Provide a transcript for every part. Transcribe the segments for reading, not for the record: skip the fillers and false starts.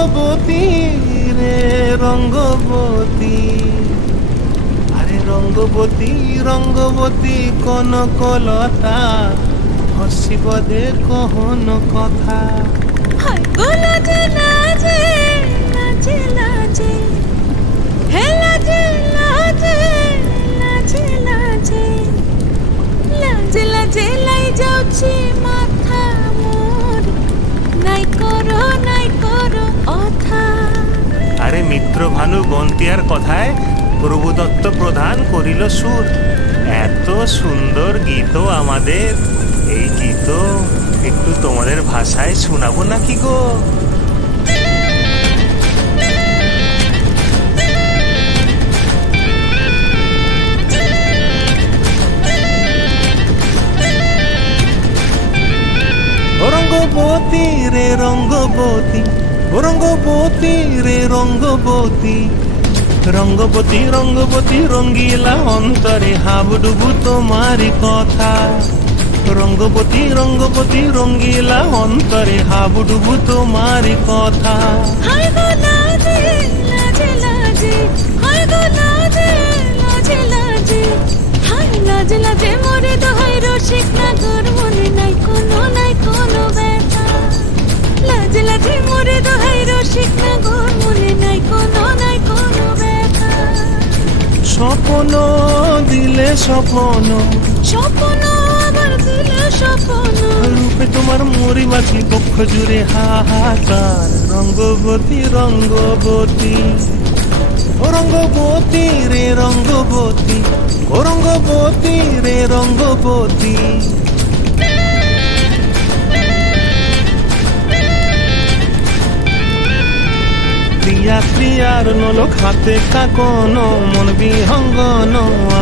রঙ্গবতী রে রঙ্গবতী, আরে রঙ্গবতী রঙ্গবতী কনকলতা, হসিব দে কহন কথা। লাজে লাজে লাজে লাজে হে লাজে লাজে লাজে লাজে লাজে লাজে লাই যাଉଛି মাথা মোর, নাই করো অথা। আরে মিত্র ভানু বন্তিয়ার কথায় প্রভুদত্ত প্রধান করিল সুর। এত সুন্দর গীত আমাদের, এই গীত একটু তোমাদের ভাষায় শোনাবো নাকি গো? রঙ্গবতী রে রঙ্গবতী, রঙ্গবতী রে রঙ্গবতী, রঙ্গবতী রঙ্গবতী রঙ্গিলা অন্তরে হাবুডুবু তোমারি কথা। রঙ্গবতী রঙ্গবতী রঙ্গিলা অন্তরে হাবুডুবু তোমারি কথা। হায় গো লাজে লাজে লাজে, হায় গো লাজে লাজে লাজে, হায় লাজে লাজে মোরে দোহাই রসিক নাগর, মনে নাই কোনো ব্যথা। লাজে লাজে মোরে দোহাই রসিক নাগর, মনে নাই কোনো ব্যথা। স্বপ্ন দিলে স্বপ্ন, স্বপ্ন আবার দিলে স্বপ্ন, রূপে তোমার মরি বাঁচি পক্ষ জুড়ে হাহাকার। রঙ্গবতী রঙ্গবতী, ও রঙ্গবতী রে রঙ্গবতী, ও রঙ্গবতী রে রঙ্গবতী। প্রিয়া প্রিয়ার নলক হাতে কাকন, মন বিহঙ্গন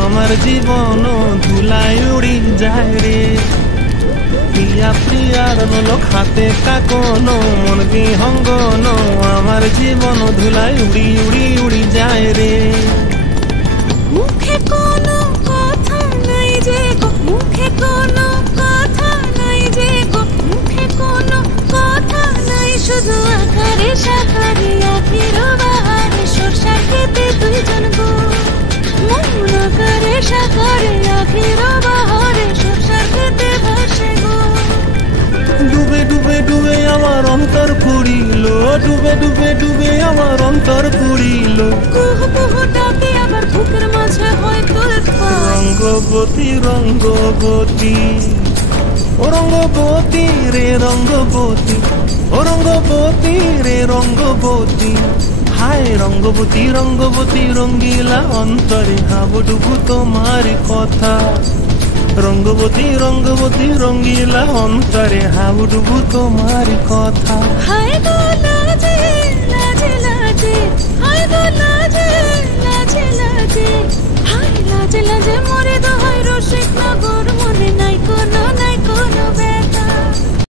আমার জীবন ধুলায় উড়ি যায় রে। প্রিয়া প্রিয়ার নলক হাতে কাকন, মন বিহঙ্গন আমার জীবন ধুলায় উড়ি উড়ি উড়ি যায় রে। মুখে কোনো কথা নাই যে গো, মুখে কোনো কথা নাই যে গো, মুখে কোনো কথা নাই, শুধু আকারে সাকারে আখির বাহারে সরষার খেতে দুইজন গো। মন আকারে সাকারে আখির বাহারে সরষার খেতে ভাসে গো। ডুবে ডুবে ডুবে আমার অন্তর পুরিল, ডুবে ডুবে ডুবে আমার অন্তর পুরিল। কুহু কুহু ডাকে আবার বুকের মাঝে হয় তুলপা। রঙ্গবতী রঙ্গবতী, ও রঙ্গবতী রে রঙ্গবতী, ও রঙ্গবতী রে রঙ্গবতী। হায় রঙ্গবতী রঙ্গবতী রঙ্গিলা অন্তরে হাবুডুবু তোমারি কথা। রঙ্গবতী রঙ্গবতী রঙ্গিলা অন্তরে হাবুডুবু তোমারি কথা। হায়